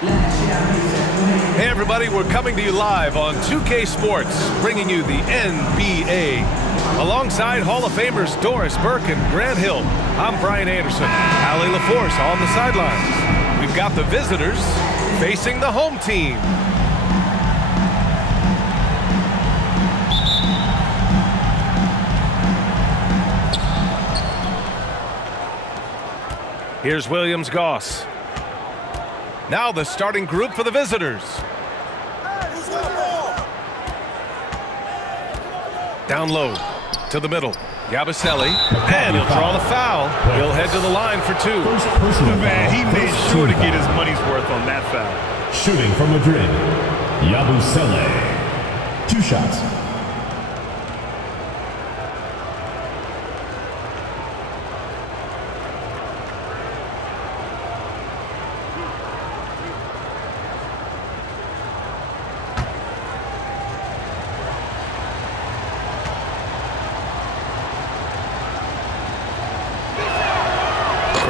Hey everybody, we're coming to you live on 2K Sports, bringing you the NBA. Alongside Hall of Famers Doris Burke and Grant Hill, I'm Brian Anderson. Allie LaForce on the sidelines. We've got the visitors facing the home team. Here's Williams-Goss. Now the starting group for the visitors. Down low to the middle. Yabusele, and he'll draw the foul. He'll head to the line for two. Man, he made sure to get his money's worth on that foul. Shooting from Madrid, Yabusele. 2 shots.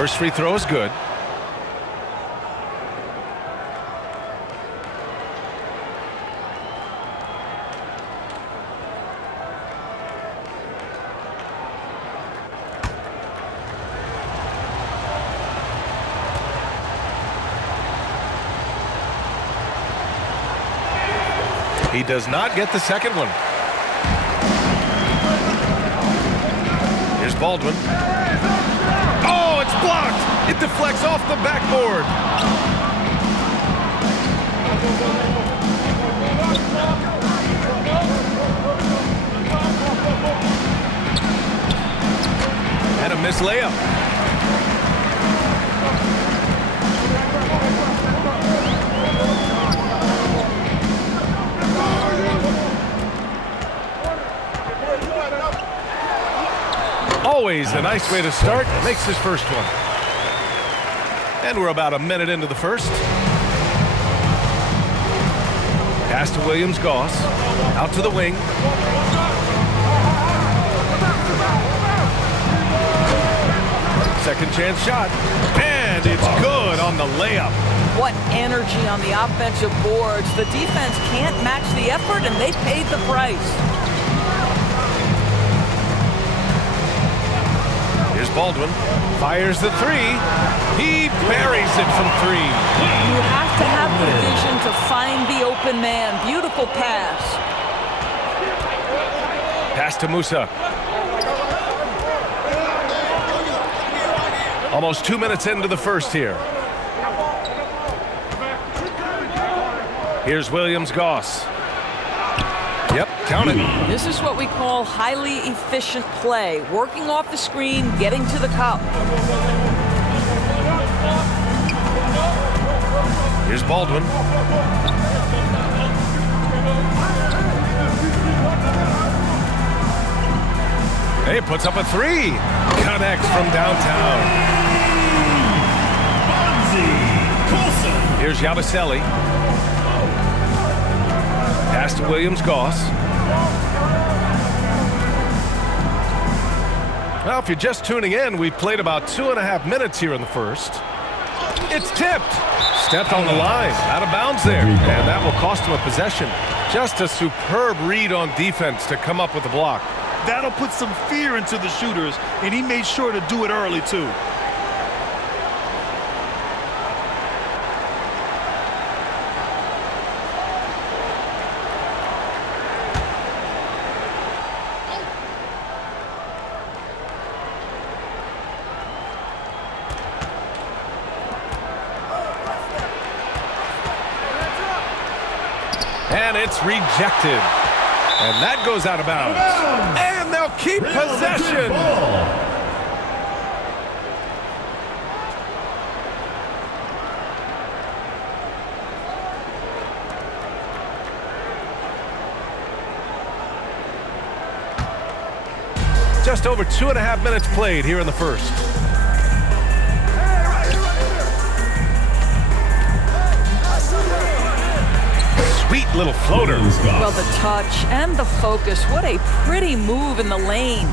First free throw is good. He does not get the second one. Here's Baldwin. Blocked. It deflects off the backboard. And a missed layup. Always a nice way to start. Makes his first one. And we're about a minute into the first. Pass to Williams-Goss. Out to the wing. Second chance shot. And it's good on the layup. What energy on the offensive boards. The defense can't match the effort, and they paid the price. Here's Baldwin, fires the three. He buries it from three. You have to have the vision to find the open man. Beautiful pass. Pass to Musa. Almost 2 minutes into the first here. Here's Williams-Goss. Yep, count it. This is what we call highly efficient play. Working off the screen, getting to the cup. Here's Baldwin. Hey, puts up a three. Connects from downtown. Here's Yabusele. Pass to Williams-Goss. Well, if you're just tuning in, we've played about 2.5 minutes here in the first. It's tipped. Stepped on the line. Out of bounds there. And that will cost him a possession. Just a superb read on defense to come up with the block. That'll put some fear into the shooters, and he made sure to do it early, too. And it's rejected. And that goes out of bounds. And they'll keep possession. Just over 2.5 minutes played here in the first. Sweet little floater. Well, the touch and the focus. What a pretty move in the lane.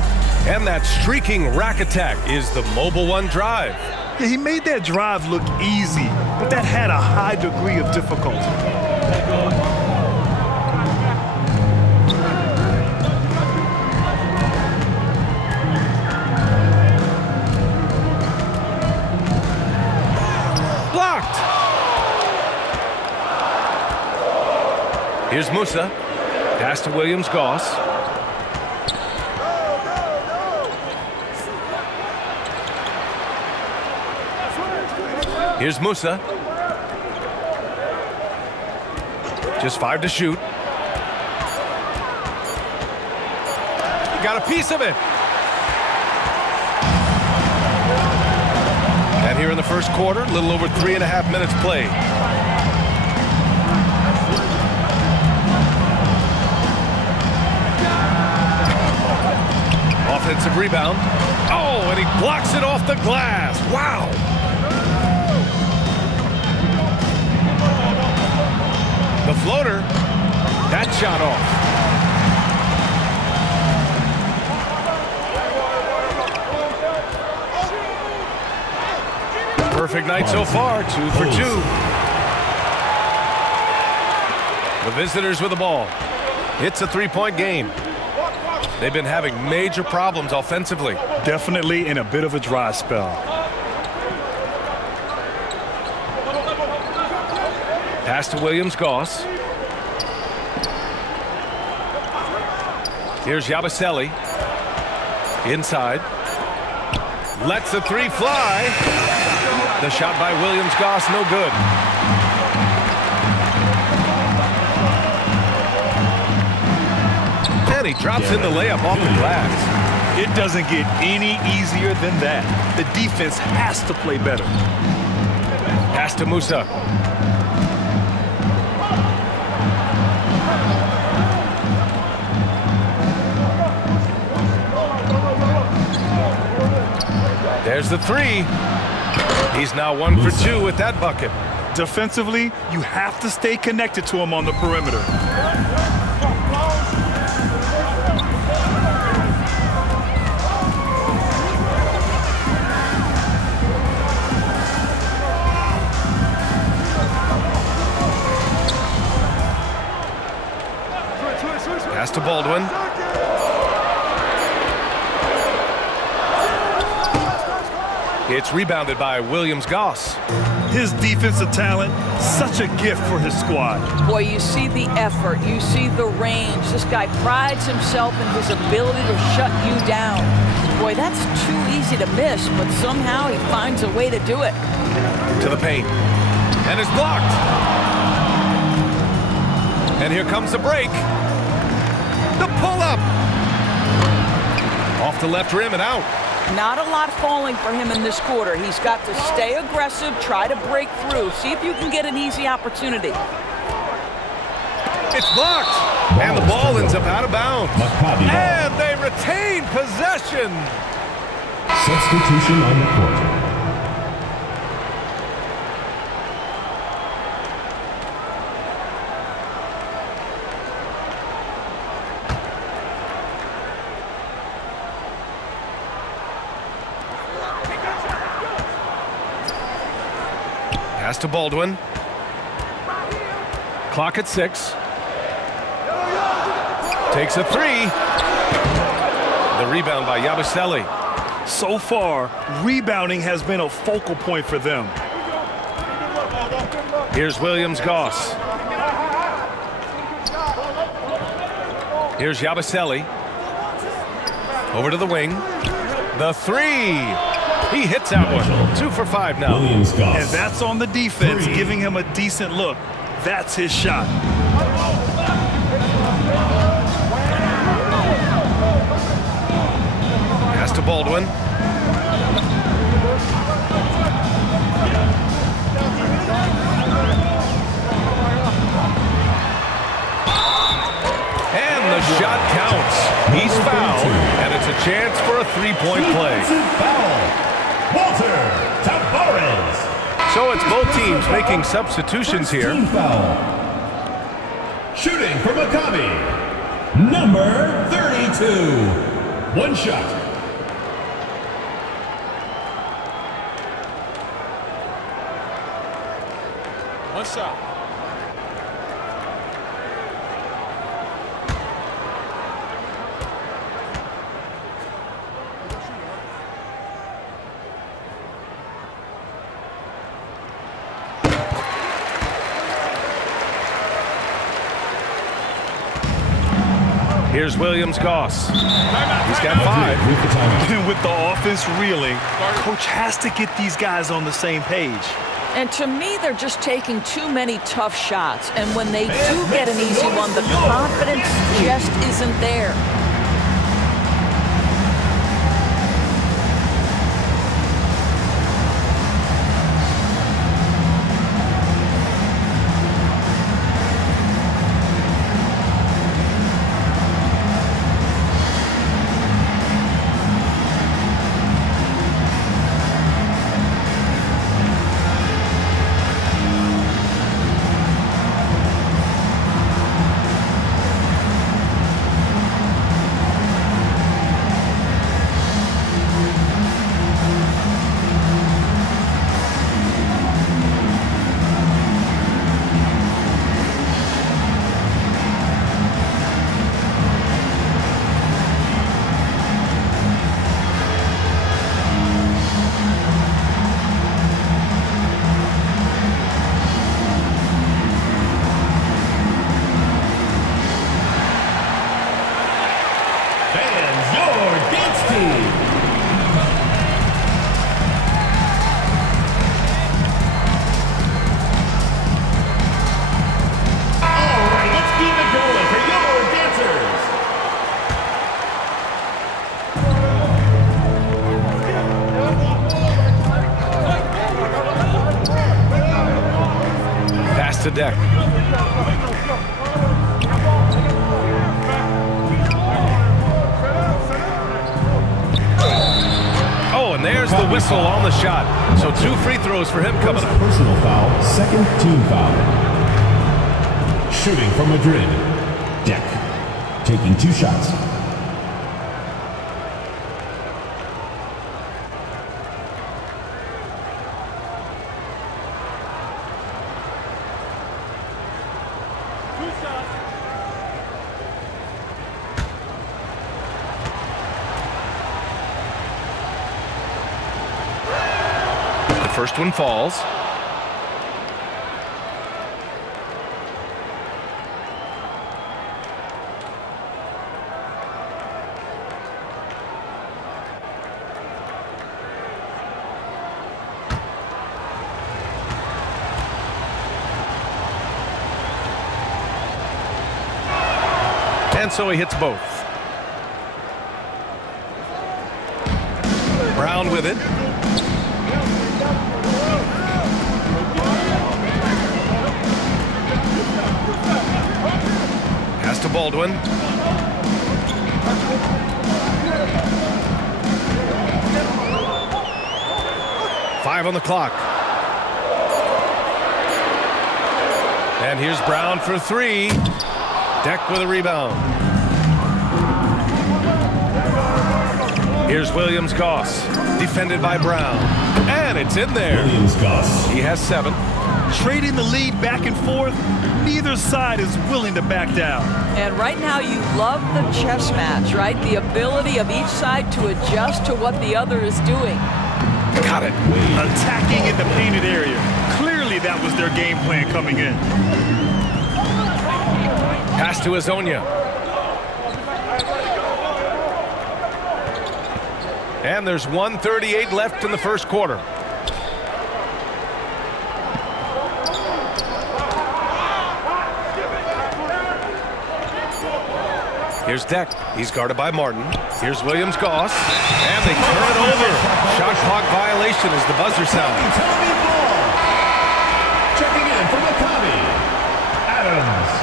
And that streaking rack attack is the Mobile One drive. Yeah, he made that drive look easy, but that had a high degree of difficulty. Blocked. Here's Musa. Pass to Williams-Goss. Here's Musa. Just 5 to shoot. He got a piece of it. And here in the first quarter, a little over 3.5 minutes played. Offensive rebound. Oh, and he blocks it off the glass. Wow. The floater, that shot off. Perfect night so far, 2 for 2. The visitors with the ball. It's a 3-point game. They've been having major problems offensively. Definitely in a bit of a dry spell. Pass to Williams-Goss. Here's Yabusele. Inside. Lets the 3 fly. The shot by Williams-Goss, no good. And he drops in the layup off the glass. It doesn't get any easier than that. The defense has to play better. Pass to Musa. There's the 3. He's now 1 for 2 with that bucket. Defensively, you have to stay connected to him on the perimeter. Pass to Baldwin. It's rebounded by Williams-Goss. His defensive talent, such a gift for his squad. Boy, you see the effort, you see the range. This guy prides himself in his ability to shut you down. Boy, that's too easy to miss, but somehow he finds a way to do it. To the paint. And it's blocked. And here comes the break. The pull-up. Off the left rim and out. Not a lot falling for him in this quarter. He's got to stay aggressive, try to break through. See if you can get an easy opportunity. It's blocked. And the ball ends up out of bounds. Maccabi ball. And they retain possession. Substitution on the court. Pass to Baldwin. Clock at 6. Takes a 3. The rebound by Yabusele. So far, rebounding has been a focal point for them. Here's Williams-Goss. Here's Yabusele. Over to the wing. The 3. He hits that one. 2 for 5 now. Williams-Goss. And that's on the defense, 3. giving him a decent look. That's his shot. Pass to Baldwin. And the shot counts. He's fouled, and it's a chance for a 3-point play. Foul. Walter Tavares. So it's both teams making substitutions here. Team foul. Shooting for Maccabi. Number 32. One shot. One shot. Here's Williams-Goss. He's got 5. And with the offense reeling, coach has to get these guys on the same page. And to me, they're just taking too many tough shots. And when they do get an easy one, the confidence just isn't there. To deck. Oh, and there's the whistle on the shot. So 2 free throws for him coming up. Personal foul, second team foul. Shooting from Madrid. Deck. Taking 2 shots. First one falls. And so he hits both. Brown with it. Pass to Baldwin. Five on the clock. And here's Brown for 3. Deck with a rebound. Here's Williams-Goss, defended by Brown. And it's in there. Williams-Goss. He has 7. Trading the lead back and forth, neither side is willing to back down. And right now you love the chess match, right? The ability of each side to adjust to what the other is doing. Got it. Attacking in the painted area. Clearly that was their game plan coming in. Pass to Azonia. And there's 1:38 left in the first quarter. Here's Deck. He's guarded by Martin. Here's Williams-Goss. And they turn it over. Shot clock violation as the buzzer sounds. Checking in from Maccabi, Adams.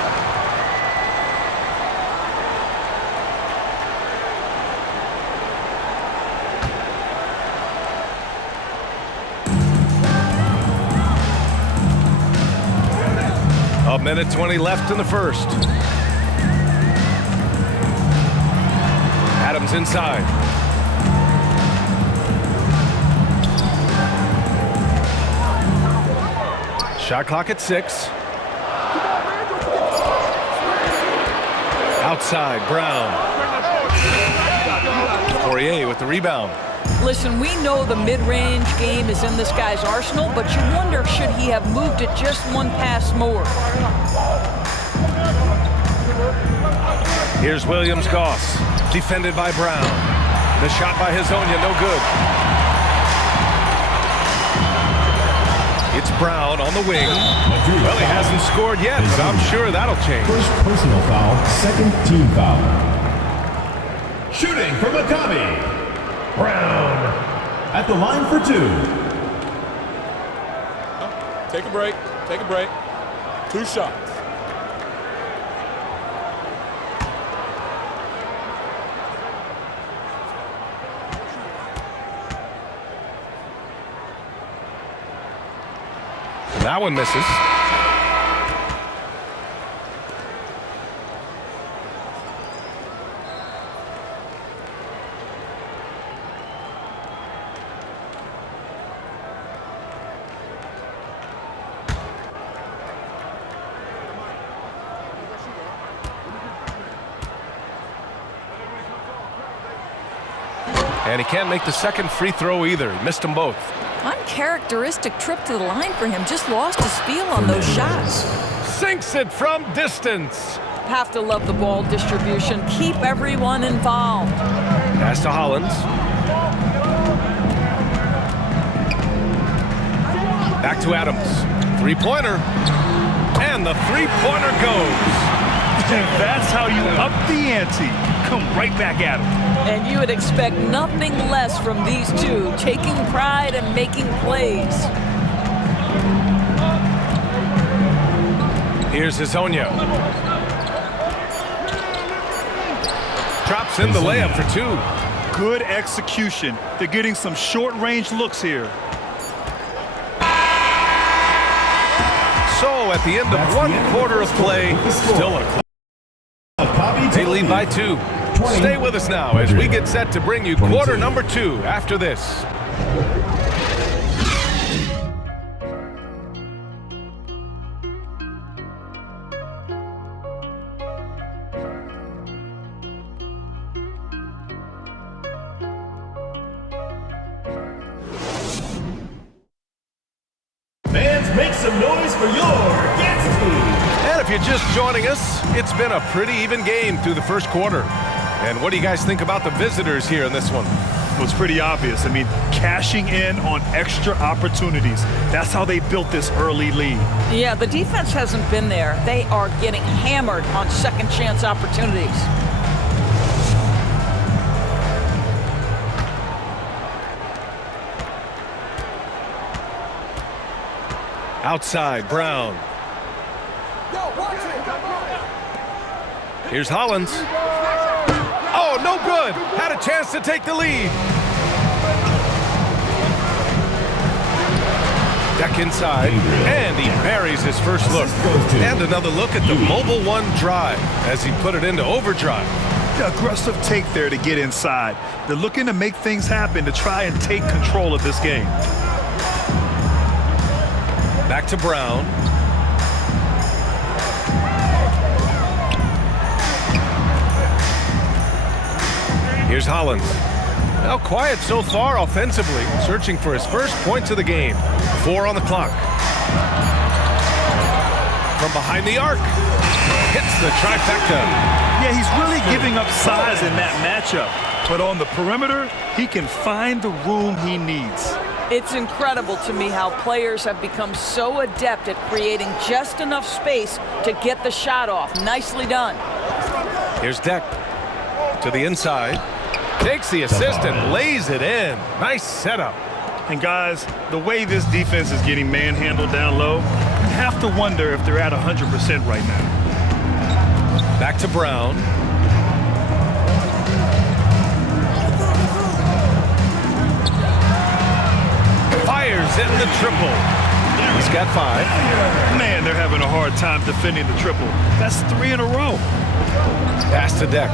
A minute 20 left in the first. Adams inside. Shot clock at 6. Outside, Brown. Poirier with the rebound. Listen, we know the mid-range game is in this guy's arsenal, but you wonder, should he have moved it just one pass more? Here's Williams-Goss, defended by Brown. The shot by Hezonja, no good. It's Brown on the wing. Well, he hasn't scored yet, but I'm sure that'll change. First personal foul, second team foul. Shooting for Maccabi. Brown at the line for 2. Take a break. Take a break. 2 shots. That one misses. And he can't make the second free throw either. He missed them both. Uncharacteristic trip to the line for him. Just lost his feel on those shots. Sinks it from distance. Have to love the ball distribution. Keep everyone involved. Pass to Hollins. Back to Adams. Three-pointer. And the three-pointer goes. And that's how you up the ante. Come right back at him. And you would expect nothing less from these two, taking pride and making plays. Here's Hezonja. Drops in the layup for 2. Good execution. They're getting some short-range looks here. So at the end of one quarter of play, still a they lead by 2. Stay with us now as we get set to bring you quarter number 2 after this. Fans, make some noise for your dance team. And if you're just joining us, it's been a pretty even game through the first quarter. And what do you guys think about the visitors here in this one? It was pretty obvious. I mean, cashing in on extra opportunities. That's how they built this early lead. Yeah, the defense hasn't been there. They are getting hammered on second chance opportunities. Outside, Brown. Here's Hollins. Oh, no good. Had a chance to take the lead. Deck inside, and he buries his first look. And another look at the mobile one drive as he put it into overdrive. The aggressive take there to get inside. They're looking to make things happen to try and take control of this game. Back to Brown. Here's Hollins. Now quiet so far offensively, searching for his first points of the game. 4 on the clock. From behind the arc. Hits the trifecta. Yeah, he's really giving up size in that matchup. But on the perimeter, he can find the room he needs. It's incredible to me how players have become so adept at creating just enough space to get the shot off. Nicely done. Here's Deck to the inside. Takes the assist and lays it in. Nice setup. And guys, the way this defense is getting manhandled down low, you have to wonder if they're at 100% right now. Back to Brown. Fires in the triple. He's got 5. Man, they're having a hard time defending the triple. That's 3 in a row. Pass to Deck.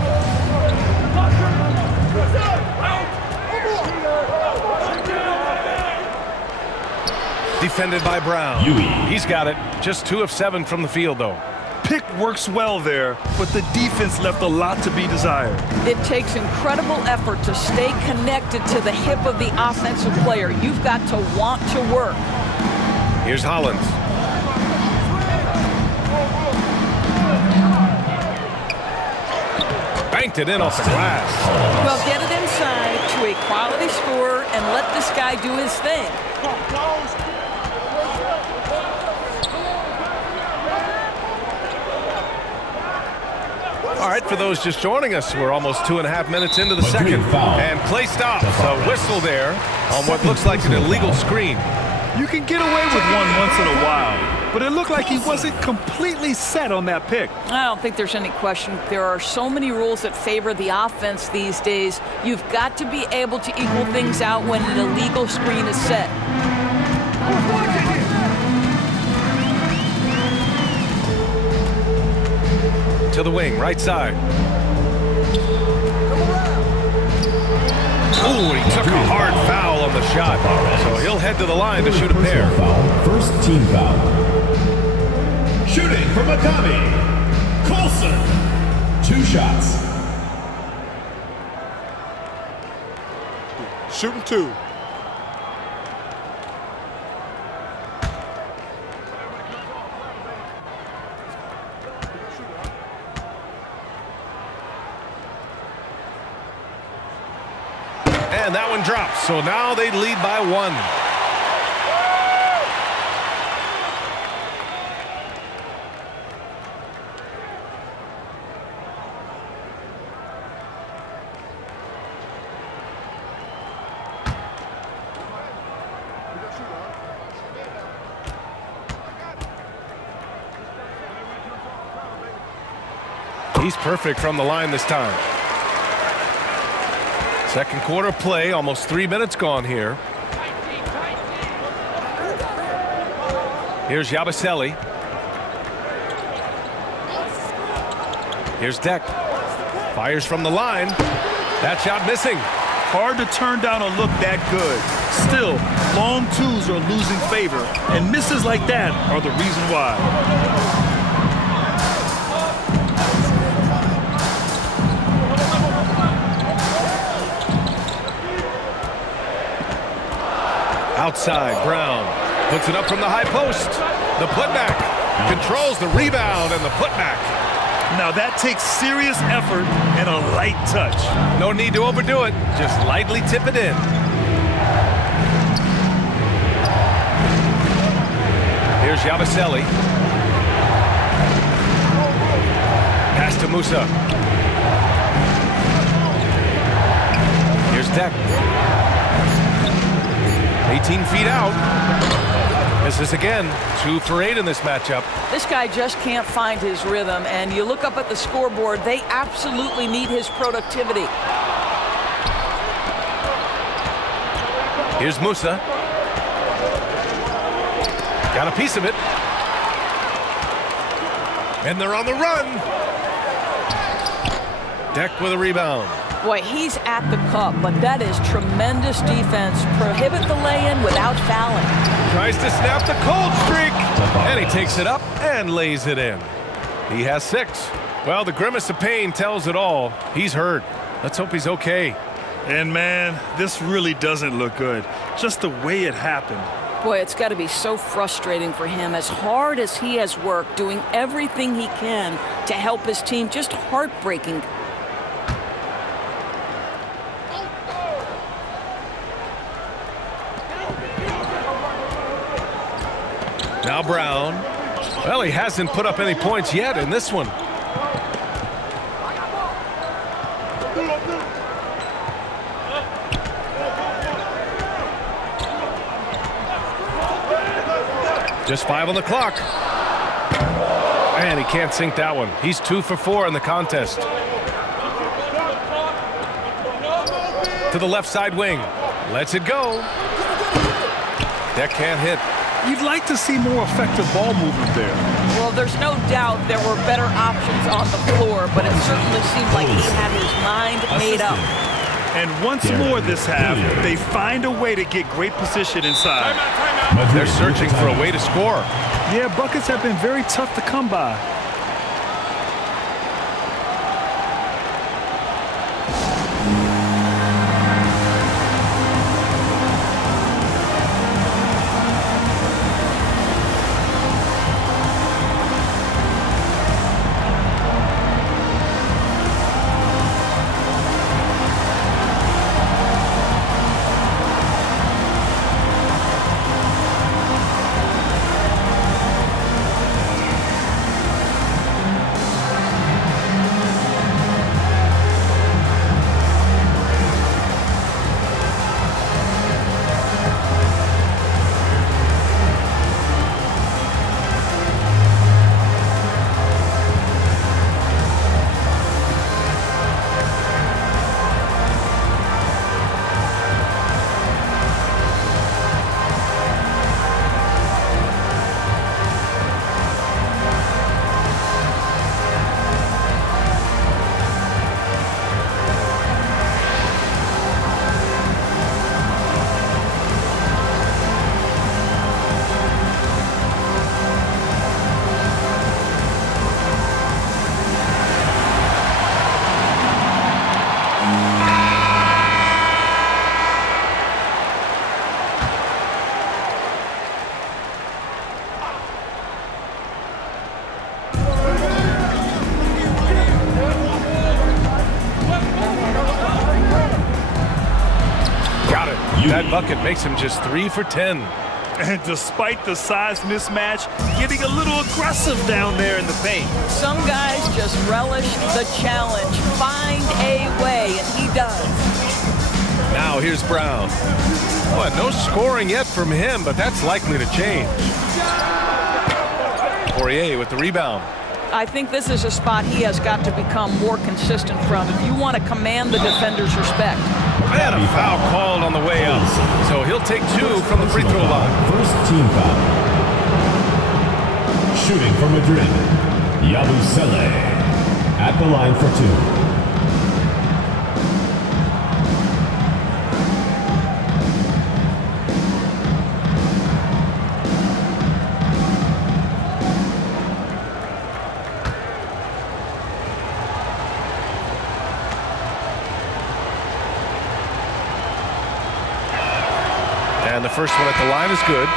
Defended by Brown. He's got it. Just 2 of 7 from the field, though. Pick works well there, but the defense left a lot to be desired. It takes incredible effort to stay connected to the hip of the offensive player. You've got to want to work. Here's Hollins. Banked it in off the glass. Well, get it inside to a quality scorer and let this guy do his thing. All right, for those just joining us, we're almost 2.5 minutes into the second. And play stops. A whistle there on what looks like an illegal screen. You can get away with one once in a while, but it looked like he wasn't completely set on that pick. I don't think there's any question. There are so many rules that favor the offense these days. You've got to be able to equal things out when an illegal screen is set. To the wing, right side. Ooh, he took a hard foul on the shot. So he'll head to the line to shoot a pair. First team foul. Shooting for Maccabi. Coulson. 2 shots. Shooting 2. And that one drops, so now they lead by 1. He's perfect from the line this time. Second quarter play, almost 3 minutes gone here. Here's Yabusele. Here's Deck. Fires from the line. That shot missing. Hard to turn down a look that good. Still, long twos are losing favor, and misses like that are the reason why. Outside, Brown puts it up from the high post. The putback controls the rebound and the putback. Now that takes serious effort and a light touch. No need to overdo it. Just lightly tip it in. Here's Yabusele. Pass to Musa. Here's Deck. 18 feet out. Misses again. 2 for 8 in this matchup. This guy just can't find his rhythm, and you look up at the scoreboard, they absolutely need his productivity. Here's Musa. Got a piece of it. And they're on the run. Deck with a rebound. Boy, he's at the cup, but that is tremendous defense. Prohibit the lay-in without fouling. Tries to snap the cold streak. And he takes it up and lays it in. He has 6. Well, the grimace of pain tells it all. He's hurt. Let's hope he's okay. And man, this really doesn't look good. Just the way it happened. Boy, it's got to be so frustrating for him. As hard as he has worked, doing everything he can to help his team, just heartbreaking. Now Brown. Well, he hasn't put up any points yet in this one. Just 5 on the clock. And he can't sink that one. He's 2 for 4 in the contest. To the left side wing. Lets it go. That can't hit. You'd like to see more effective ball movement there. Well, there's no doubt there were better options on the floor, but it certainly seemed like he had his mind made up. And once more this half, they find a way to get great position inside. They're searching for a way to score. Yeah, buckets have been very tough to come by. That bucket makes him just 3 for 10. And despite the size mismatch, getting a little aggressive down there in the paint. Some guys just relish the challenge. Find a way, and he does. Now here's Brown. Well, no scoring yet from him, but that's likely to change. Poirier with the rebound. I think this is a spot he has got to become more consistent from if you want to command the defender's respect. And a foul called on the way up. So he'll take 2 from the free throw line. First team foul. Shooting for Madrid, Yabusele at the line for 2. And the first one at the line is good.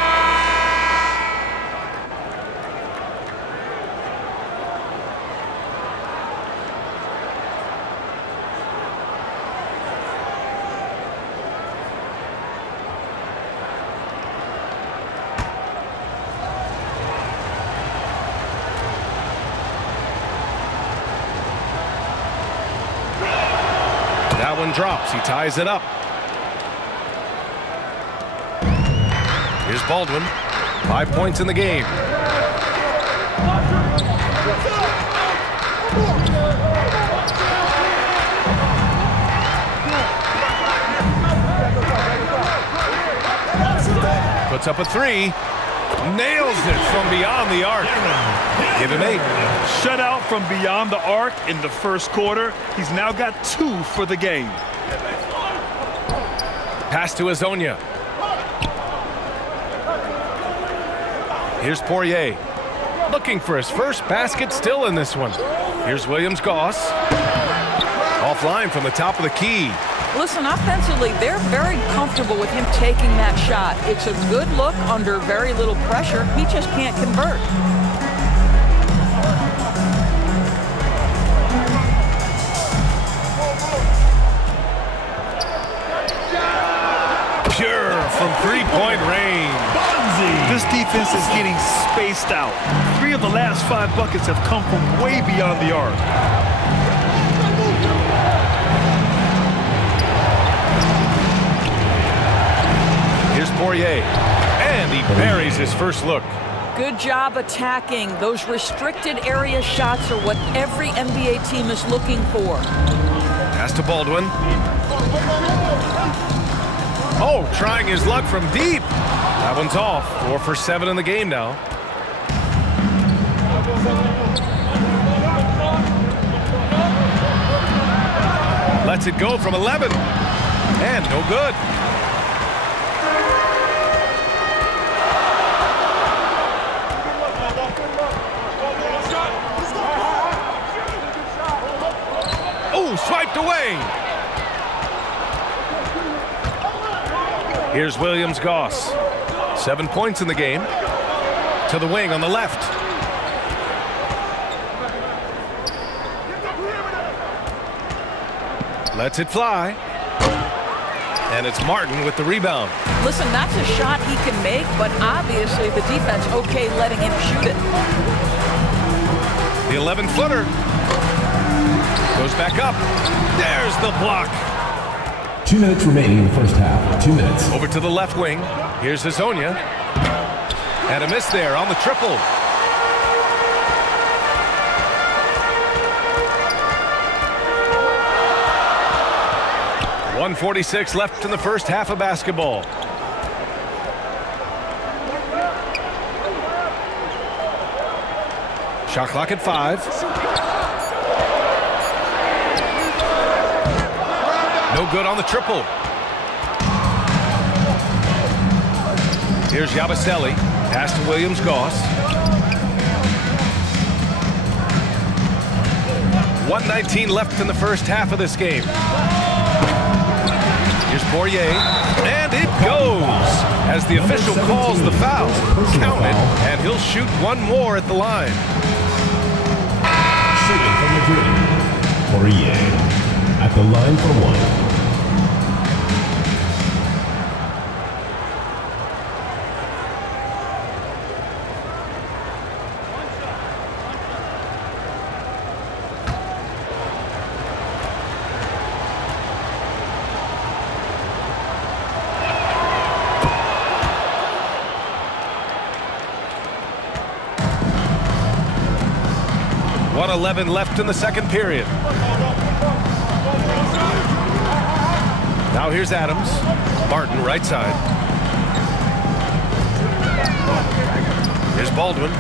That one drops. He ties it up. Here's Baldwin. 5 points in the game. Puts up a 3. Nails it from beyond the arc. Give him 8. Shutout from beyond the arc in the first quarter. He's now got 2 for the game. Pass to Azonia. Here's Poirier. Looking for his first basket still in this one. Here's Williams-Goss. Offline from the top of the key. Listen, offensively, they're very comfortable with him taking that shot. It's a good look under very little pressure. He just can't convert. Pure from three-point range. This defense is getting spaced out. 3 of the last 5 buckets have come from way beyond the arc. Here's Poirier. And he buries his first look. Good job attacking. Those restricted area shots are what every NBA team is looking for. Pass to Baldwin. Oh, trying his luck from deep. That one's off. 4 for 7 in the game now. Lets it go from 11. And no good. Oh, swiped away. Here's Williams-Goss. 7 points in the game. To the wing on the left. Lets it fly. And it's Martin with the rebound. Listen, that's a shot he can make, but obviously the defense okay letting him shoot it. The 11-footer. Goes back up. There's the block. 2 minutes remaining in the first half. 2 minutes. Over to the left wing. Here's Hazonia. And a miss there on the triple. .146 left in the first half of basketball. Shot clock at 5. No good on the triple. Here's Yabusele. Pass to Williams-Goss. 1:19 left in the first half of this game. Here's Poirier. And it goes as the official calls the foul. Count it, and he'll shoot one more at the line. Shooting from Madrid. Poirier at the line for 1. .11 left in the second period. Now here's Adams. Martin, right side. Here's Baldwin.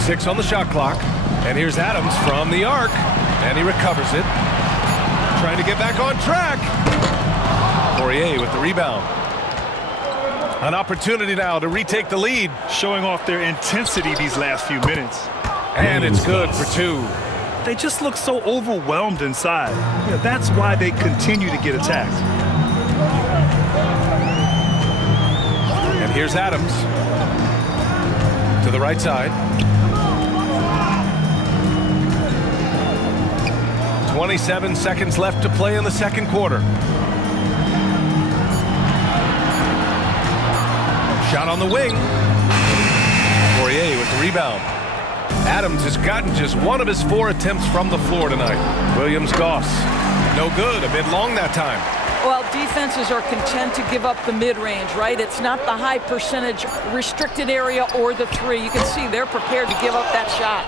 6 on the shot clock. And here's Adams from the arc. And he recovers it. Trying to get back on track. Poirier with the rebound. An opportunity now to retake the lead. Showing off their intensity these last few minutes. And it's good for 2. They just look so overwhelmed inside. Yeah, that's why they continue to get attacked. And here's Adams. To the right side. 27 seconds left to play in the second quarter. Shot on the wing. Poirier with the rebound. Adams has gotten just 1 of his 4 attempts from the floor tonight. Williams-Goss. No good, a bit long that time. Well, defenses are content to give up the mid-range, right? It's not the high percentage restricted area or the 3. You can see they're prepared to give up that shot.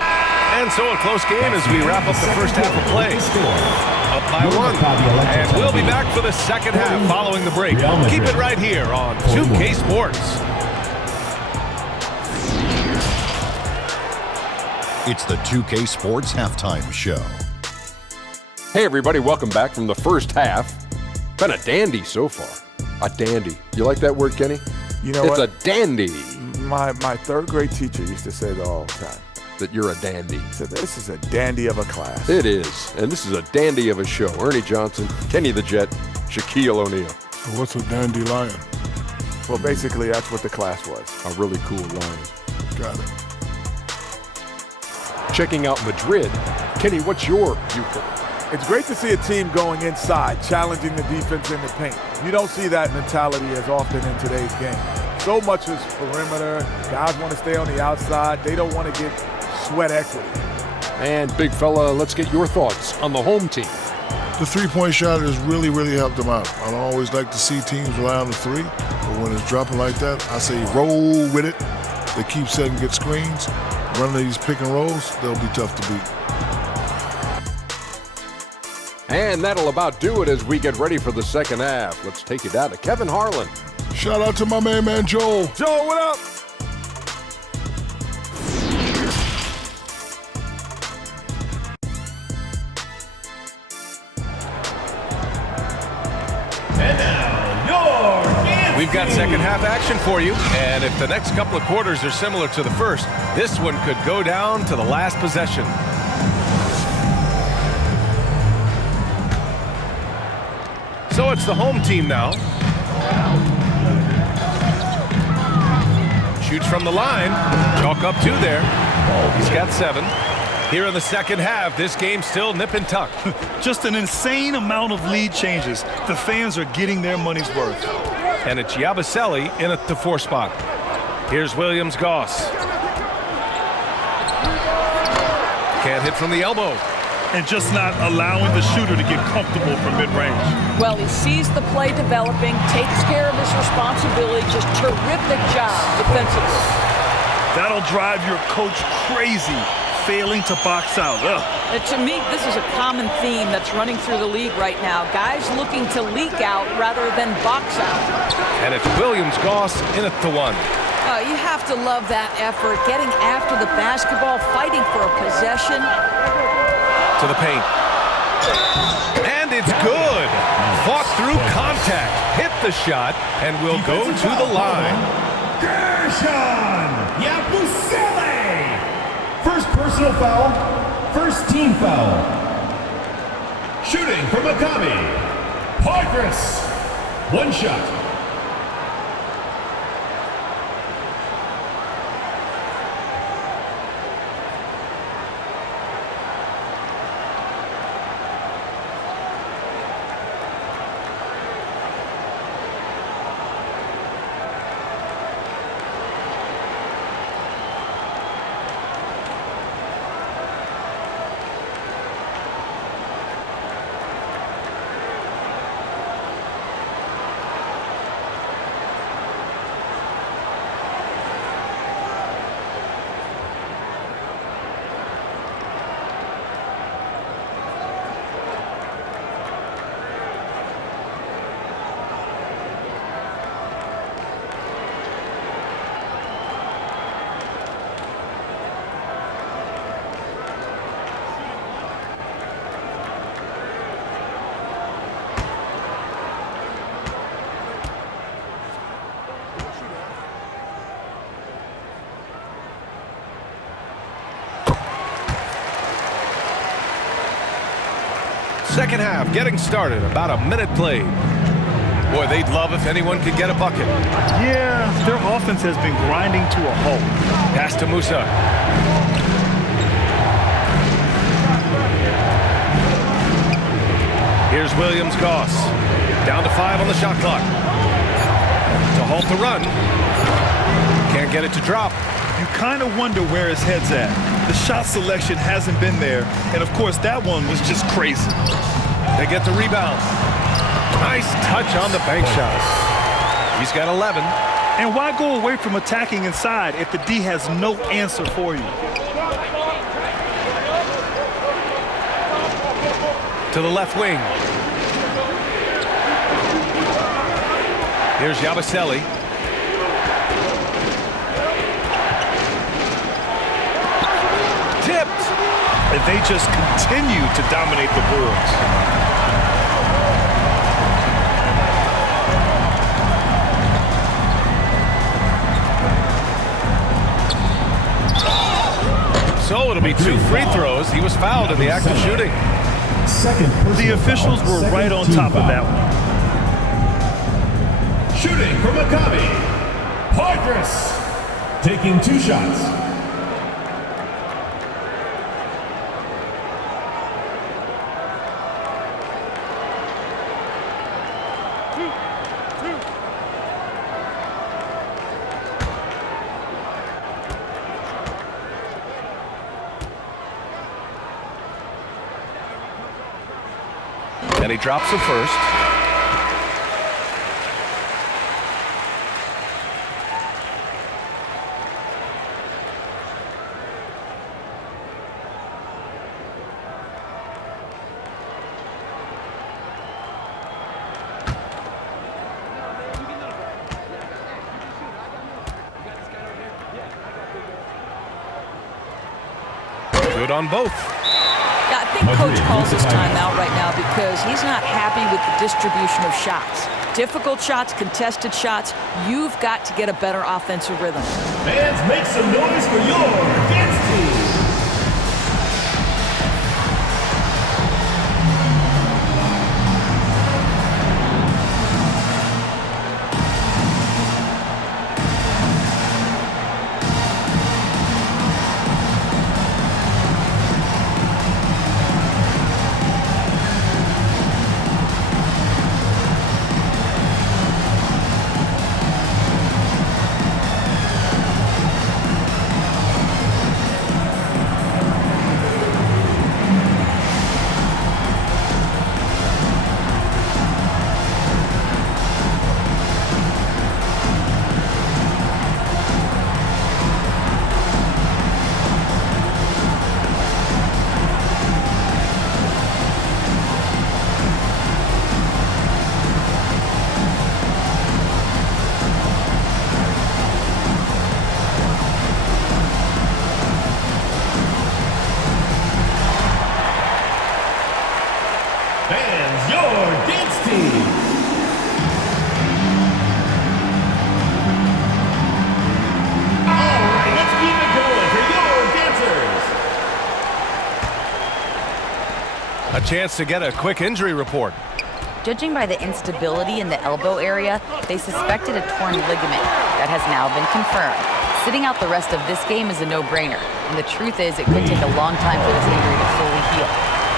And so a close game as we wrap up the first half of play. Up by 1. And we'll be back for the second half following the break. Keep it right here on 2K Sports. It's the 2K Sports Halftime Show. Hey everybody, welcome back from the first half. Been a dandy so far. A dandy. You like that word, Kenny? You know it's what? a dandy. My third grade teacher used to say that all the time. That you're a dandy. So this is a dandy of a class. It is. And this is a dandy of a show. Ernie Johnson, Kenny the Jet, Shaquille O'Neal. So what's a dandelion? Well, basically, that's what the class was. A really cool line. Got it. Checking out Madrid. Kenny, what's your viewpoint? It's great to see a team going inside, challenging the defense in the paint. You don't see that mentality as often in today's game. So much is perimeter. Guys want to stay on the outside. They don't want to get sweat equity. And big fella, let's get your thoughts on the home team. The three-point shot has really, really helped them out. I don't always like to see teams rely on the 3, but when it's dropping like that, I say roll with it. They keep setting good screens. Running these pick and rolls, they'll be tough to beat. And that'll about do it as we get ready for the second half. Let's take it down to Kevin Harlan. Shout out to my main man, Joel. Joel, what up? We've got second half action for you, and if the next couple of quarters are similar to the first, this one could go down to the last possession. So it's the home team now. Shoots from the line. Chalk up 2 there. He's got 7. Here in the second half, this game still nip and tuck. Just an insane amount of lead changes. The fans are getting their money's worth. And it's Yabusele in at the 4 spot. Here's Williams-Goss. Can't hit from the elbow. And just not allowing the shooter to get comfortable from mid-range. Well, he sees the play developing, takes care of his responsibility. Just terrific job defensively. That'll drive your coach crazy, failing to box out. And to me, this is a common theme that's running through the league right now. Guys looking to leak out rather than box out. And it's Williams-Goss in at the 1. You have to love that effort, getting after the basketball, fighting for a possession. To the paint. And it's good. Fought through contact, hit the shot, and will go to the line. Yabusele! First personal foul, first team foul. Shooting from Maccabi, Poitras. 1 shot. Second half getting started, about a minute played. Boy, they'd love if anyone could get a bucket. Yeah, their offense has been grinding to a halt. Pass to Musa. Here's Williams-Goss. Down to 5 on the shot clock. To halt the run. Can't get it to drop. You kind of wonder where his head's at. The shot selection hasn't been there, and of course that one was just crazy. They get the rebound. Nice touch on the bank shot. He's got 11. And why go away from attacking inside if the D has no answer for you? To the left wing. Here's Yabusele. Tipped. And they just continue to dominate the boards. So it'll be 2 free throws. He was fouled in the act of shooting. The officials were right on top of that one. Shooting from Maccabi, Poitras. Taking 2 shots. And he drops the first. Good on both. Yeah, I think Coach calls his timeout right now because he's not happy with the distribution of shots. Difficult shots, contested shots. You've got to get a better offensive rhythm. Fans, make some noise for your dance team. Fans, your dance team. All right, let's keep it going for your dancers. A chance to get a quick injury report. Judging by the instability in the elbow area, they suspected a torn ligament. That has now been confirmed. Sitting out the rest of this game is a no-brainer. And the truth is, it could take a long time for this injury to fully heal.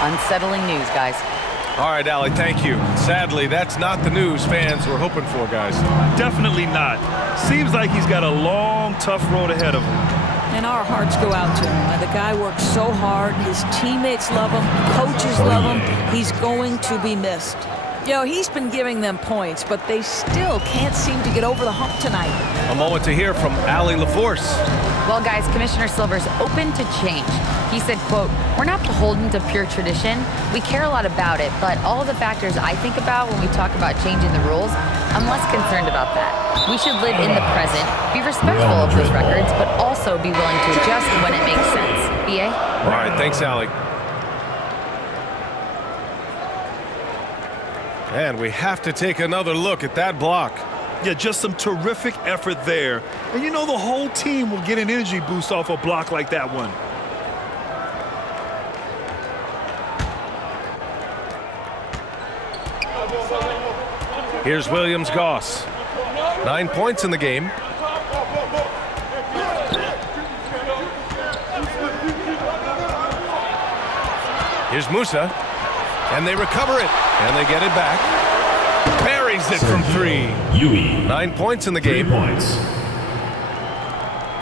Unsettling news, guys. All right, Allie, thank you. Sadly, that's not the news fans were hoping for, guys. Definitely not. Seems like he's got a long, tough road ahead of him. And our hearts go out to him. The guy works so hard. His teammates love him. Coaches love him. He's going to be missed. You know, he's been giving them points, but they still can't seem to get over the hump tonight. A moment to hear from Allie LaForce. Well, guys, Commissioner Silver's open to change. He said, quote, "We're not beholden to pure tradition. We care a lot about it, but all of the factors I think about when we talk about changing the rules, I'm less concerned about that. We should live in the present, be respectful of those records, but also be willing to adjust when it makes sense." BA? All right, thanks, Allie. And we have to take another look at that block. Yeah, just some terrific effort there. And you know the whole team will get an energy boost off a block like that one. Here's Williams-Goss. 9 points in the game. Here's Musa. And they recover it. And they get it back. Buries it from three. 9 points in the game. 3 points.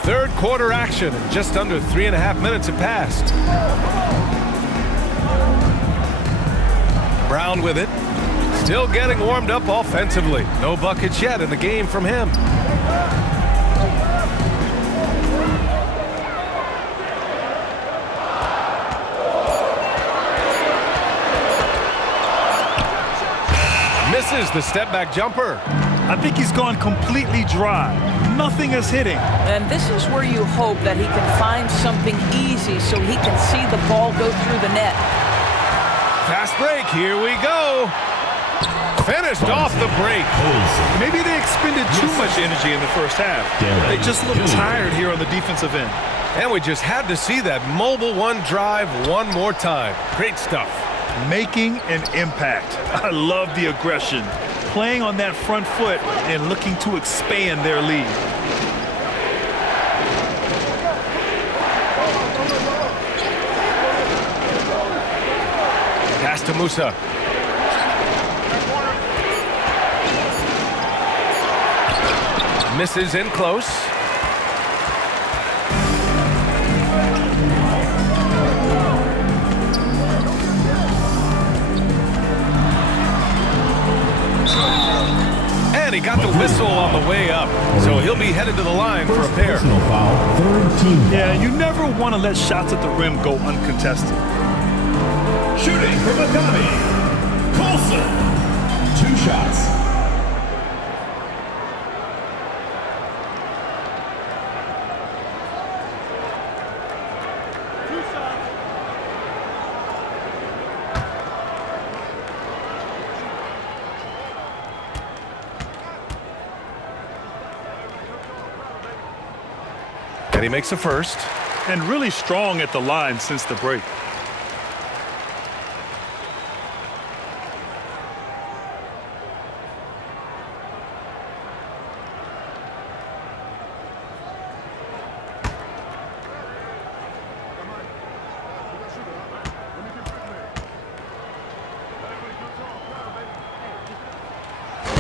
Third quarter action. And just under 3.5 minutes have passed. Brown with it. Still getting warmed up offensively. No buckets yet in the game from him. Misses the step-back jumper. I think he's gone completely dry. Nothing is hitting. And this is where you hope that he can find something easy so he can see the ball go through the net. Fast break. Here we go. Finished off the break. Maybe they expended too much energy in the first half. They just look tired here on the defensive end. And we just had to see that mobile one drive one more time. Great stuff. Making an impact. I love the aggression. Playing on that front foot and looking to expand their lead. Pass to Musa. Misses in close. And he got the whistle on the way up, so he'll be headed to the line for a pair. Personal foul, third team. Yeah, you never want to let shots at the rim go uncontested. Shooting for Maccabi. Coulson. 2 shots. And he makes the first. And really strong at the line since the break.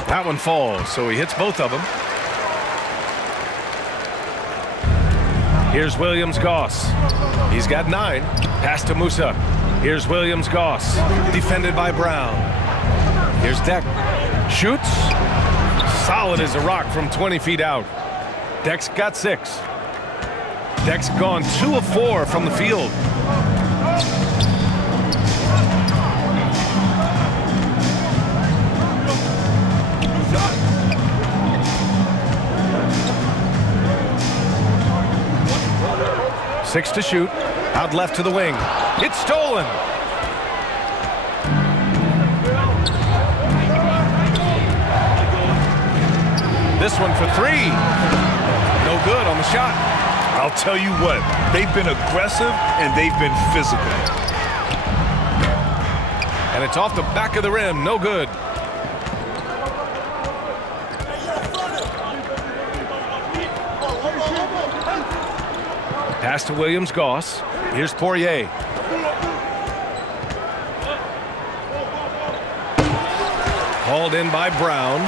That one falls, so he hits both of them. Here's Williams-Goss. He's got 9. Pass to Musa. Here's Williams-Goss. Defended by Brown. Here's Deck. Shoots. Solid as a rock from 20 feet out. Deck's got 6. Deck's gone 2 of 4 from the field. Six to shoot. Out left to the wing. It's stolen. This one for 3. No good on the shot. I'll tell you what, they've been aggressive and they've been physical. And it's off the back of the rim. No good. Pass to Williams-Goss. Here's Poirier. Hauled in by Brown.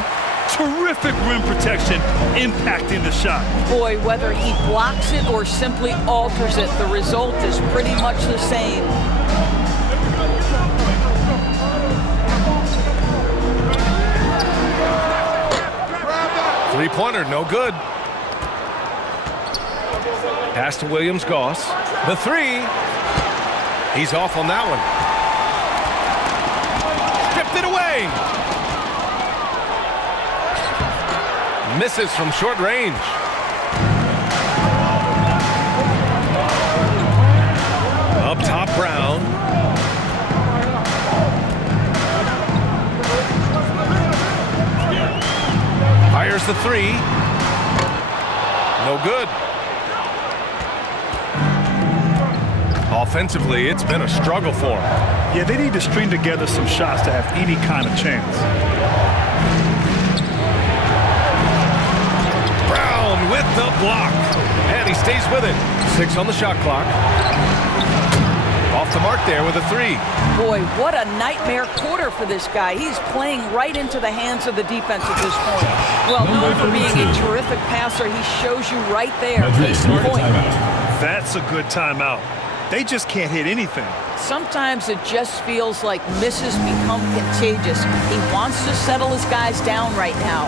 Terrific rim protection, impacting the shot. Boy, whether he blocks it or simply alters it, the result is pretty much the same. Three-pointer, no good. Pass to Williams-Goss. The 3. He's off on that one. Stripped it away. Misses from short range. Up top, Brown. Fires the 3. No good. Offensively, it's been a struggle for him. Yeah, they need to string together some shots to have any kind of chance. Brown with the block. And he stays with it. 6 on the shot clock. Off the mark there with a 3. Boy, what a nightmare quarter for this guy. He's playing right into the hands of the defense at this point. Well, known for being a terrific passer, he shows you right there. Case in point. That's a good timeout. They just can't hit anything. Sometimes it just feels like misses become contagious. He wants to settle his guys down right now.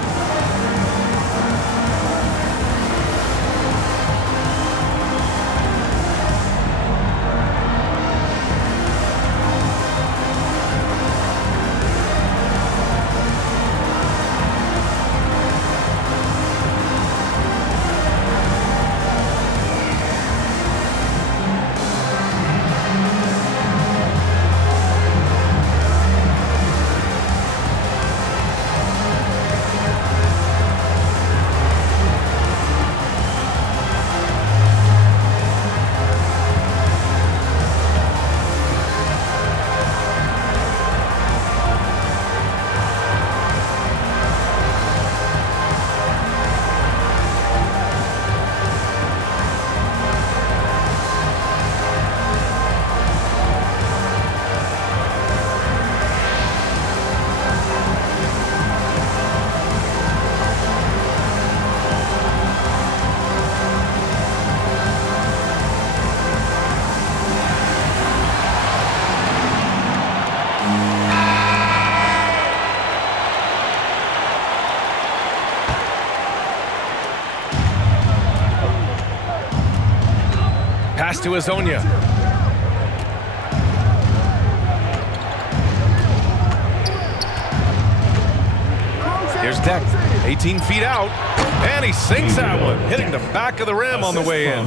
Pass to Azonia. Here's Deck, 18 feet out, and he sinks that one, hitting the back of the rim on the way in.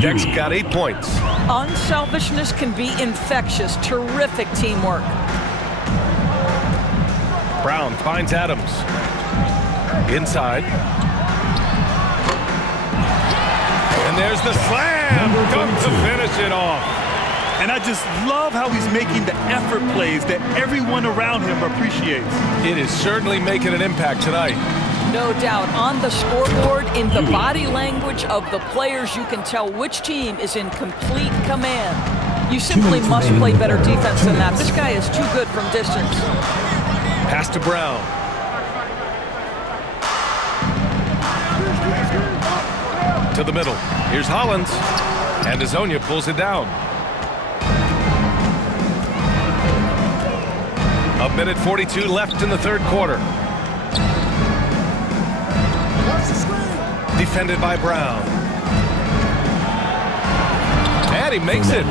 Deck's got 8 points. Unselfishness can be infectious. Terrific teamwork. Brown finds Adams. Inside. And And there's the slam. Dunk to finish it off. And I just love how he's making the effort plays that everyone around him appreciates. It is certainly making an impact tonight. No doubt. On the scoreboard, in the body language of the players, you can tell which team is in complete command. You simply must play better defense than that. This guy is too good from distance. Pass to Brown. To the middle. Here's Hollins. And Azonia pulls it down. A minute 42 left in the third quarter. Defended by Brown. And he makes it.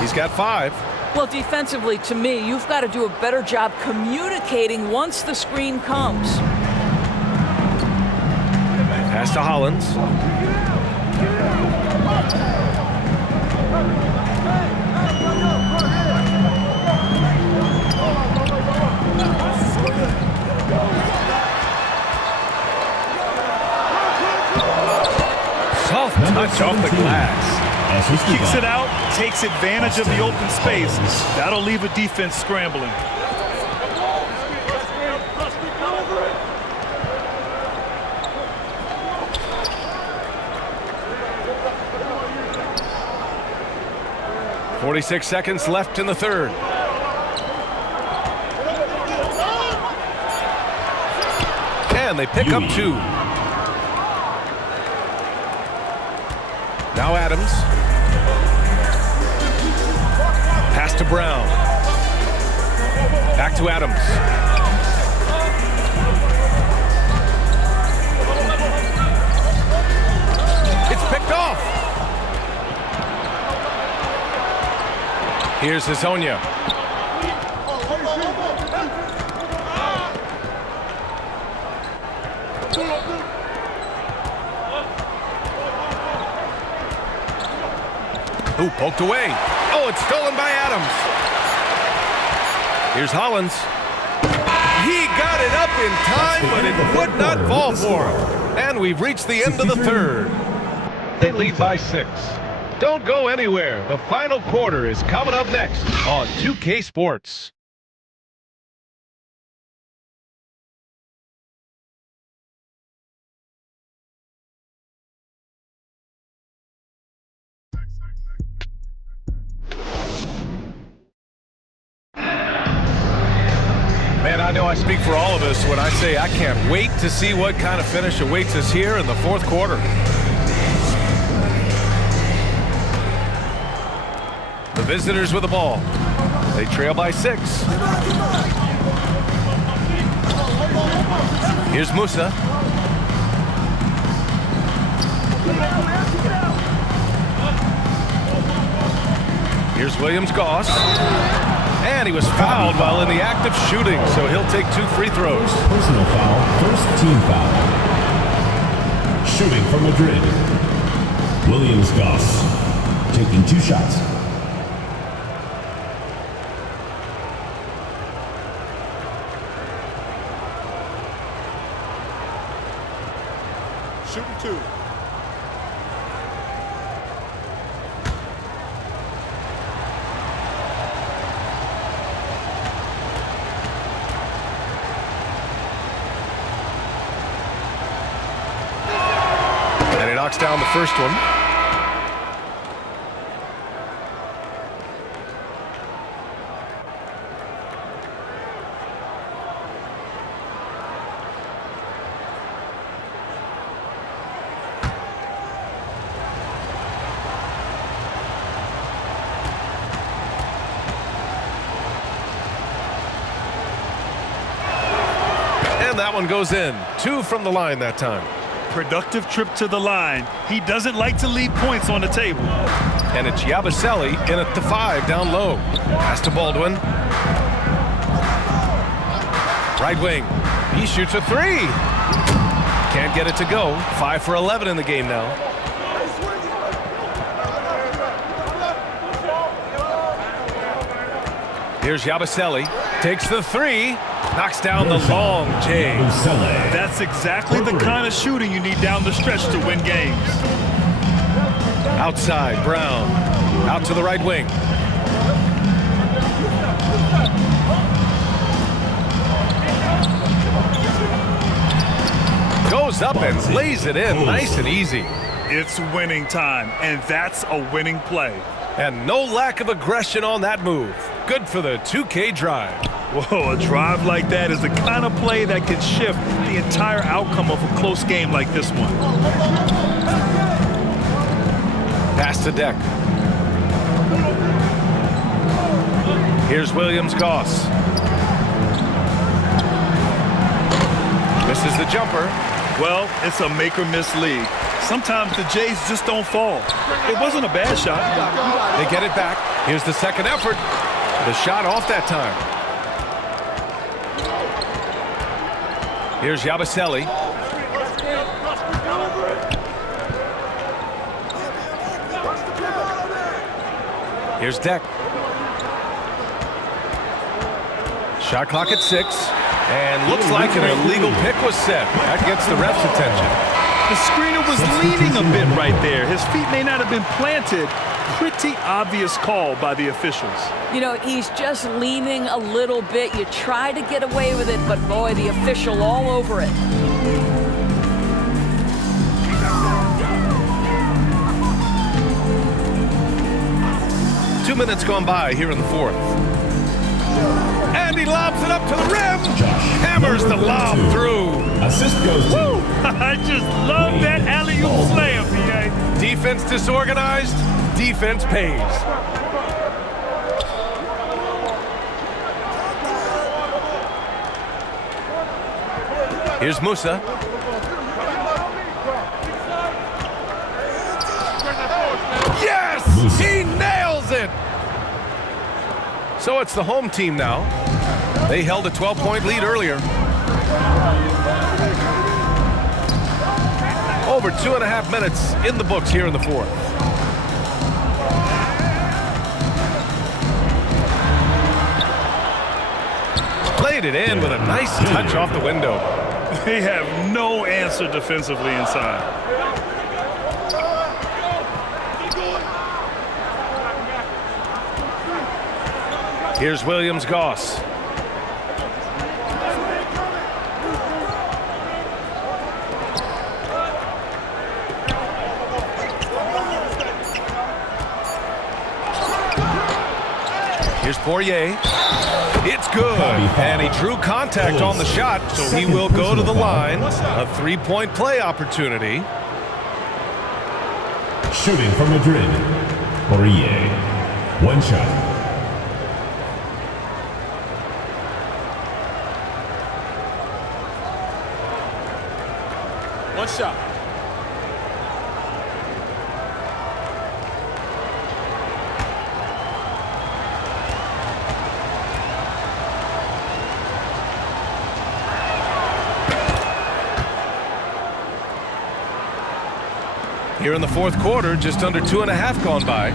He's got 5. Well, defensively, to me, you've got to do a better job communicating once the screen comes. Pass to Hollins. Soft touch off the glass. Kicks it out, takes advantage of the open space. That'll leave a defense scrambling. .46 seconds left in the third. And they pick up 2. Now Adams. Pass to Brown. Back to Adams. It's picked off. Here's Azonia. Ooh, poked away. Oh, it's stolen by Adams. Here's Hollins. He got it up in time, but it would not fall for him. And we've reached the end of the third. They lead by 6. Don't go anywhere. The final quarter is coming up next on 2K Sports. Man, I know I speak for all of us when I say I can't wait to see what kind of finish awaits us here in the fourth quarter. The visitors with the ball. They trail by 6. Here's Musa. Here's Williams-Goss. And he was fouled while in the act of shooting, so he'll take 2 free throws. Personal foul, first team foul. Shooting from Madrid. Williams-Goss taking 2 shots. Shooting 2. And he knocks down the first one. And that one goes in. 2 from the line that time. Productive trip to the line. He doesn't like to leave points on the table. And it's Yabusele in at the 5 down low. Pass to Baldwin. Right wing. He shoots a 3. Can't get it to go. 5 for 11 in the game now. Here's Yabusele. Takes the 3. Knocks down the long J. That's exactly the kind of shooting you need down the stretch to win games. Outside, Brown. Out to the right wing. Goes up and lays it in nice and easy. It's winning time, and that's a winning play. And no lack of aggression on that move. Good for the 2K drive. Whoa, a drive like that is the kind of play that can shift the entire outcome of a close game like this one. Pass to Deck. Here's Williams-Goss. Misses the jumper. Well, it's a make-or-miss league. Sometimes the Jays just don't fall. It wasn't a bad shot. They get it back. Here's the second effort. The shot off that time. Here's Yabusele. Here's Deck. Shot clock at 6. And looks like an illegal pick was set. That gets the ref's attention. The screener was leaning a bit right there. His feet may not have been planted. Pretty obvious call by the officials. You know, he's just leaning a little bit. You try to get away with it, but boy, the official all over it. Two minutes gone by here in the fourth. And he lobs it up to the rim. Hammers the lob through. Assist goes to. Woo! I just love that alley-oop slam, PA. Defense disorganized. Defense pays. Here's Musa. Yes! He nails it! So it's the home team now. They held a 12-point lead earlier. Over 2.5 minutes in the books here in the fourth. Played it in with a nice touch off the window. They have no answer defensively inside. Here's Williams-Goss. Here's Poirier. It's good. And he drew contact on the shot, so he will go to the line. A three-point play opportunity. Shooting from Madrid. Poirier. One shot. One shot. Here in the fourth quarter, just under 2.5 gone by.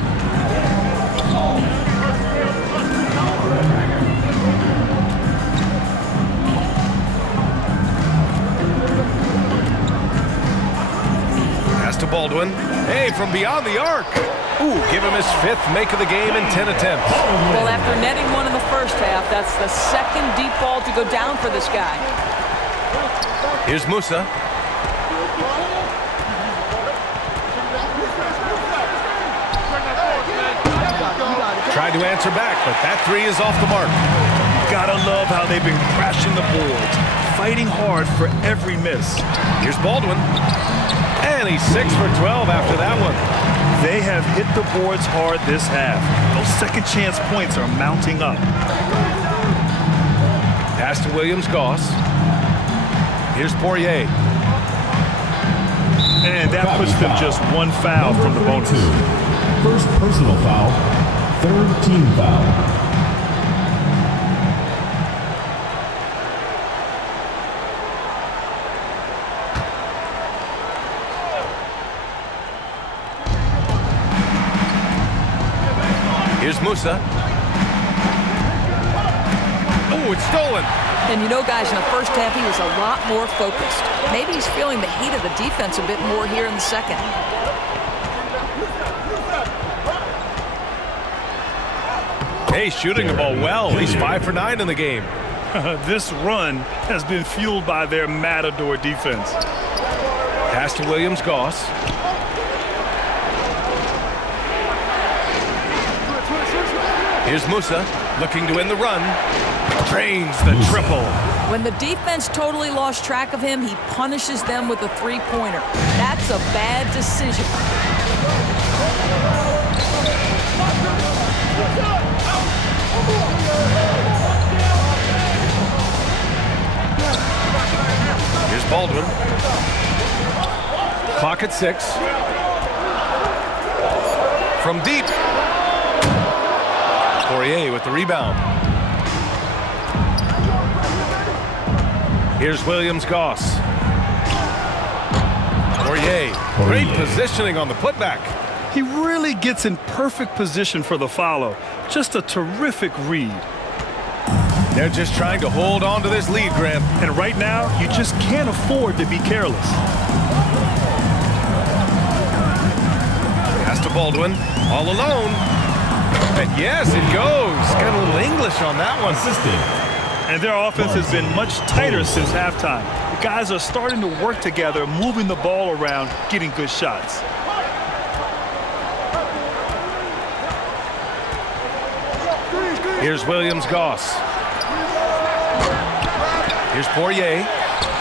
Pass to Baldwin. Hey, from beyond the arc. Ooh, give him his 5th make of the game in 10 attempts. Well, after netting one in the first half, that's the second deep ball to go down for this guy. Here's Musa. Tried to answer back, but that three is off the mark. Gotta love how they've been crashing the boards, fighting hard for every miss. Here's Baldwin. And he's 6 for 12 after that one. They have hit the boards hard this half. Those second chance points are mounting up. Pass to Williams-Goss. Here's Poirier. And that puts them just one foul from the bonus. First personal foul. Third team foul. Here's Musa. Oh, it's stolen. And you know, guys, in the first half, he was a lot more focused. Maybe he's feeling the heat of the defense a bit more here in the second. Hey, shooting the ball well. He's 5 for 9 in the game. This run has been fueled by their matador defense. Pass to Williams-Goss. Here's Musa looking to win the run. Drains the triple. When the defense totally lost track of him, he punishes them with a three-pointer. That's a bad decision. Here's Baldwin. Clock at 6. From deep. Poirier with the rebound. Here's Williams-Goss. Poirier. Great positioning on the putback. He really gets in perfect position for the follow. Just a terrific read. They're just trying to hold on to this lead, Graham. And right now, you just can't afford to be careless. Pass to Baldwin. All alone. And yes, it goes. Got a little English on that one. And their offense has been much tighter since halftime. The guys are starting to work together, moving the ball around, getting good shots. Here's Williams-Goss. Here's Poirier.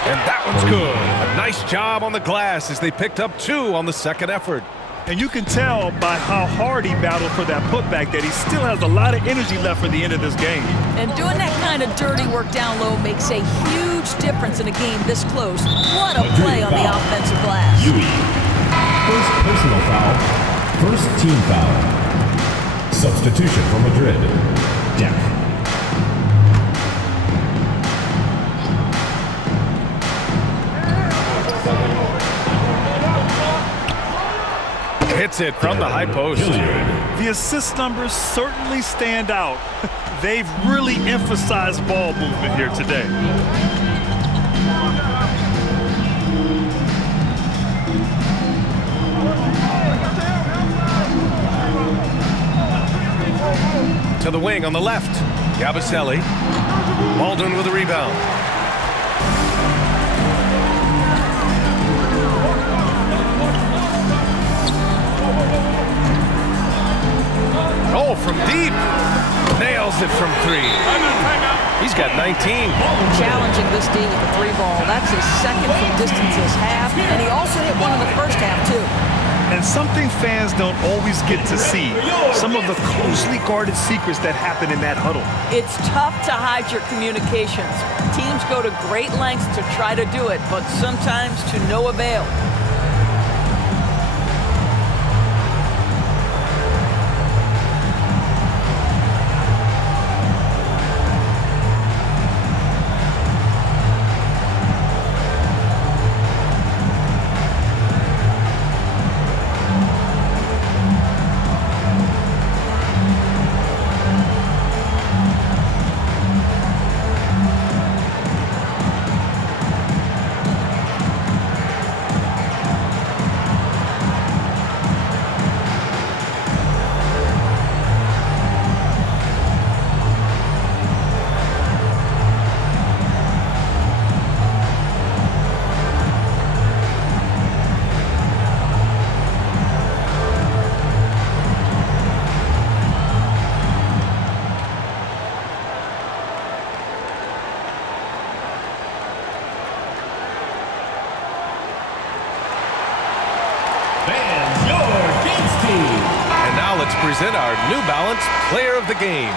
And that one's good. A nice job on the glass as they picked up 2 on the second effort. And you can tell by how hard he battled for that putback that he still has a lot of energy left for the end of this game. And doing that kind of dirty work down low makes a huge difference in a game this close. What a play on the offensive glass. First personal foul. First team foul. Substitution for Madrid. Deck. Hits it from the high post. The assist numbers certainly stand out. They've really emphasized ball movement here today. To the wing on the left. Yabusele. Baldwin with a rebound. Oh, from deep. Nails it from 3. He's got 19. Challenging this D with the 3 ball. That's his second from distance this half. And he also hit one in the first half, too. And something fans don't always get to see. Some of the closely guarded secrets that happen in that huddle. It's tough to hide your communications. Teams go to great lengths to try to do it, but sometimes to no avail. Let's present our New Balance Player of the Game.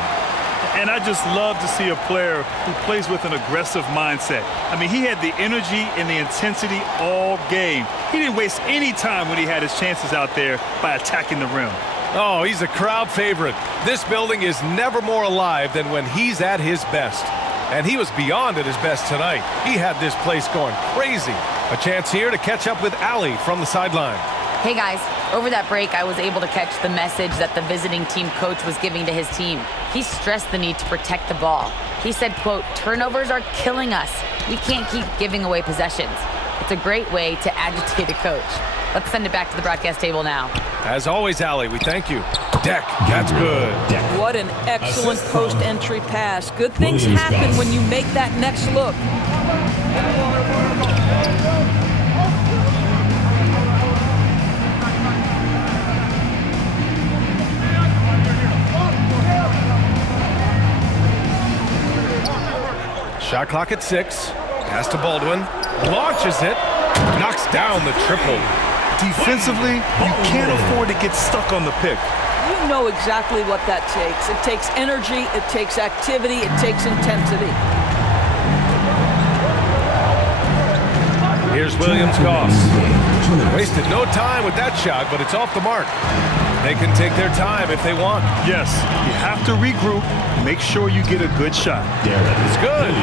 And I just love to see a player who plays with an aggressive mindset. I mean, he had the energy and the intensity all game. He didn't waste any time when he had his chances out there by attacking the rim. Oh, he's a crowd favorite. This building is never more alive than when he's at his best. And he was beyond at his best tonight. He had this place going crazy. A chance here to catch up with Ali from the sideline. Hey guys, over that break, I was able to catch the message that the visiting team coach was giving to his team. He stressed the need to protect the ball. He said, quote, "Turnovers are killing us. We can't keep giving away possessions." It's a great way to agitate a coach. Let's send it back to the broadcast table now. As always, Ali, we thank you. Deck, that's good. What an excellent post-entry pass. Good things happen when you make that next look. Shot clock at 6. Pass to Baldwin. Launches it. Knocks down the triple. Defensively, you can't afford to get stuck on the pick. You know exactly what that takes. It takes energy, it takes activity, it takes intensity. Here's Williams-Goss. Wasted no time with that shot, but it's off the mark. They can take their time if they want. Yes, you have to regroup. Make sure you get a good shot. It's good.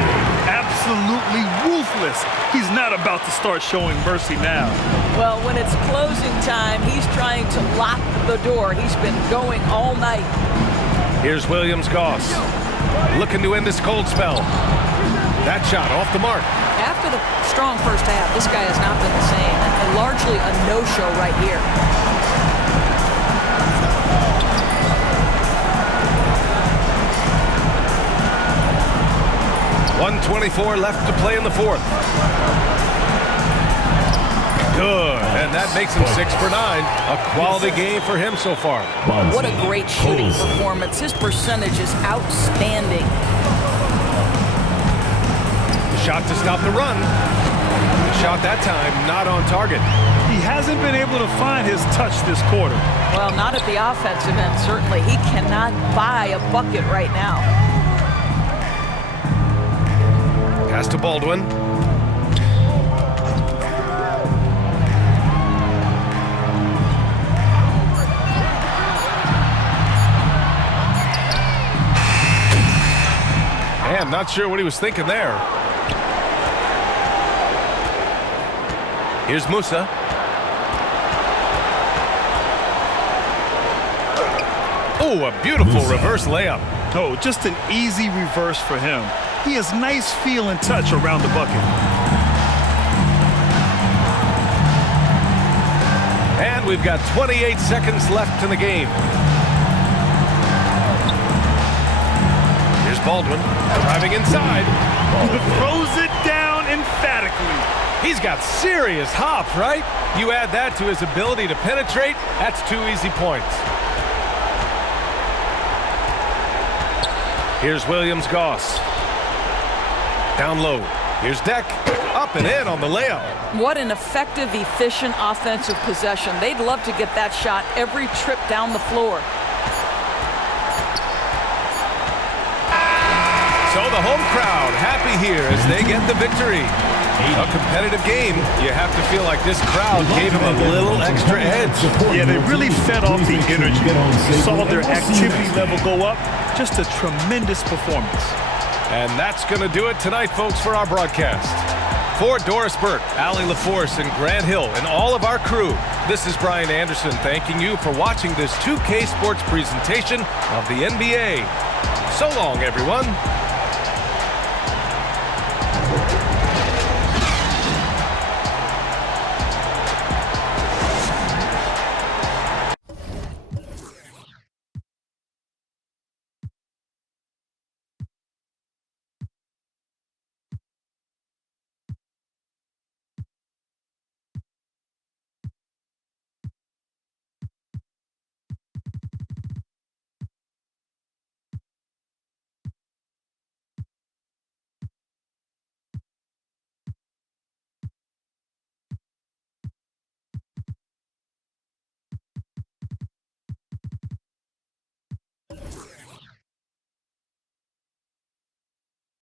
Absolutely ruthless. He's not about to start showing mercy now. Well, when it's closing time, he's trying to lock the door. He's been going all night. Here's Williams-Goss. Looking to end this cold spell. That shot off the mark. After the strong first half, this guy has not been the same. And largely a no-show right here. 1:24 left to play in the fourth. Good, and that makes him 6 for 9. A quality game for him so far. What a great shooting performance. His percentage is outstanding. Shot to stop the run. Shot that time, not on target. He hasn't been able to find his touch this quarter. Well, not at the offensive end, certainly. He cannot buy a bucket right now. Pass to Baldwin. Man, not sure what he was thinking there. Here's Musa. Oh, a beautiful reverse layup. Oh, just an easy reverse for him. He has nice feel and touch around the bucket. And we've got 28 seconds left in the game. Here's Baldwin driving inside. Throws it down emphatically. He's got serious hop, right? You add that to his ability to penetrate, that's 2 easy points. Here's Williams-Goss. Down low. Here's Deck. Up and in on the layup. What an effective, efficient offensive possession. They'd love to get that shot every trip down the floor. So the home crowd happy here as they get the victory. A competitive game. You have to feel like this crowd gave them a little extra edge. Yeah, they really fed off the energy. You saw their activity level go up. Just a tremendous performance. And that's going to do it tonight, folks, for our broadcast. For Doris Burke, Allie LaForce, and Grant Hill, and all of our crew, this is Brian Anderson thanking you for watching this 2K Sports presentation of the NBA. So long, everyone.